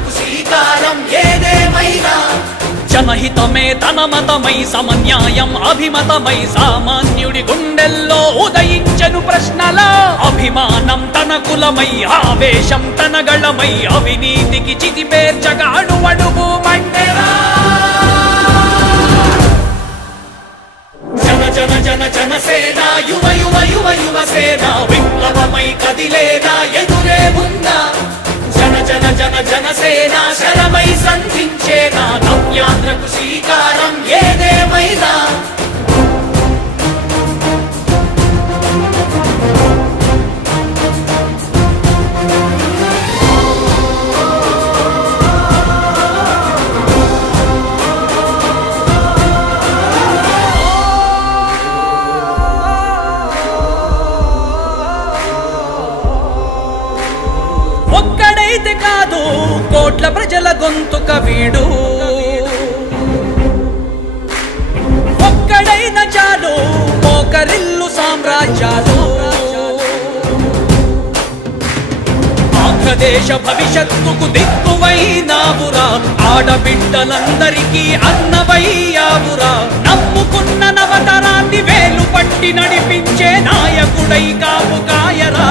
నవ్యాంధ్రకు శ్రీకారం ఏదేమైనా జనహితమే తన మతమై సమన్యాయం అభిమతమై సామాన్యుడి గుండెల్లో ఉదయించెను ప్రశ్నల అభిమానం తన కులమై ఆవేశం తన గళమై అవినీతికి చితిపేర్చగా అడువడుగు మండెరా జన జన జన జనసేన యువ యువ యువ యువసేన విప్లవమై కదిలేనా ఎదురే ఉందా జన జన జన జనసేన శరమై సంధించేనా నవ్యాంధ్రకు శ్రీకారం ఏదేమైనా ఒక్కడైతే కాదు కోట్ల ప్రజల గొంతుక వీడు ఒక్కడైన చాలు మోకరిల్లు సామ్రాజ్యాలు ఆంధ్రదేశ భవిష్యత్తుకు దిక్కువైనావురా ఆడబిడ్డలందరికీ అన్నవయ్యావురా నమ్ముకున్న నవతరాన్ని వేలు పట్టి నడిపించే నాయకుడై కాపు కాయరా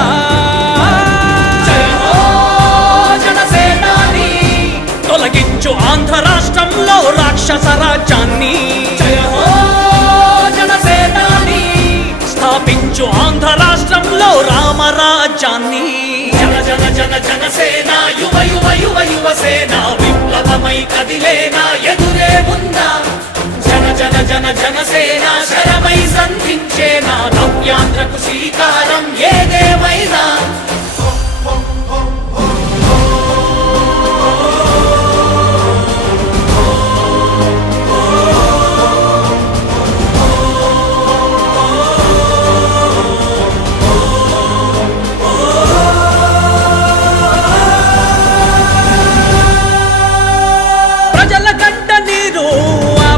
తొలగించు ఆంధ్ర రాష్ట్రంలో రాక్షస రాజ్యాన్ని జనసేనాని స్థాపించు ఆంధ్ర రాష్ట్రంలో రామరాజ్యాన్ని జన జన జన జనసేన యువ యువ యువ యువసేన విప్లవమై కదిలేనా ఎదురే ఉందా జన జన జన జనసేన శరమై సంధించేనా నవ్యాంధ్రకు శ్రీకారం ఏదేమైనా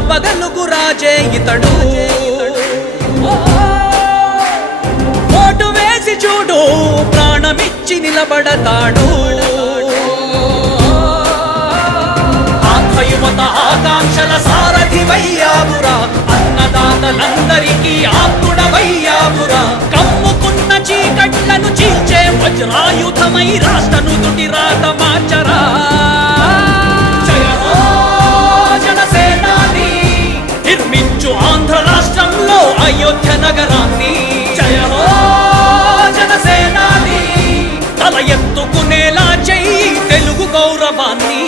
పగలుగు రాజే ఇతడు ఓటు వేసి చూడు ప్రాణమిచ్చి నిలబడతాడు ఆంధ్రయువత ఆకాంక్షల సారథివయ్యావురా అన్నదాతలందరికీ ఆత్ముడవయ్యావురా కమ్ముకున్న చీకట్లను చీల్చే వజ్రాయుధమై రాష్ట్రను తుటి రాత మార్చరా నిర్మించు ఆంధ్ర రాష్ట్రంలో అయోధ్య నగరాన్ని జయ హో జనసేనాని తల ఎత్తుకునేలా చెయ్యి తెలుగు గౌరవాన్ని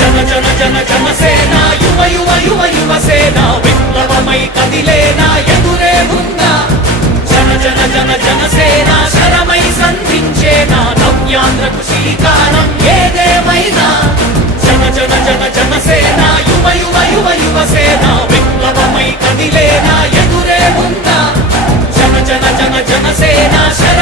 జన జన జన జనసేన యువ యువ యువ యువసేన విప్లవమై కదిలేనా ఎదురే ఉందా జన జన జన జనసేన శరమై సంధించేనా నవ్యాంధ్రకు శ్రీకారం ఏదేమైనా జన జన జన జనసేన యువ యువ యువ యువసేన విప్లవమై కదిలేనా ఎదురే ఉందా జన జన జన జనసేన శర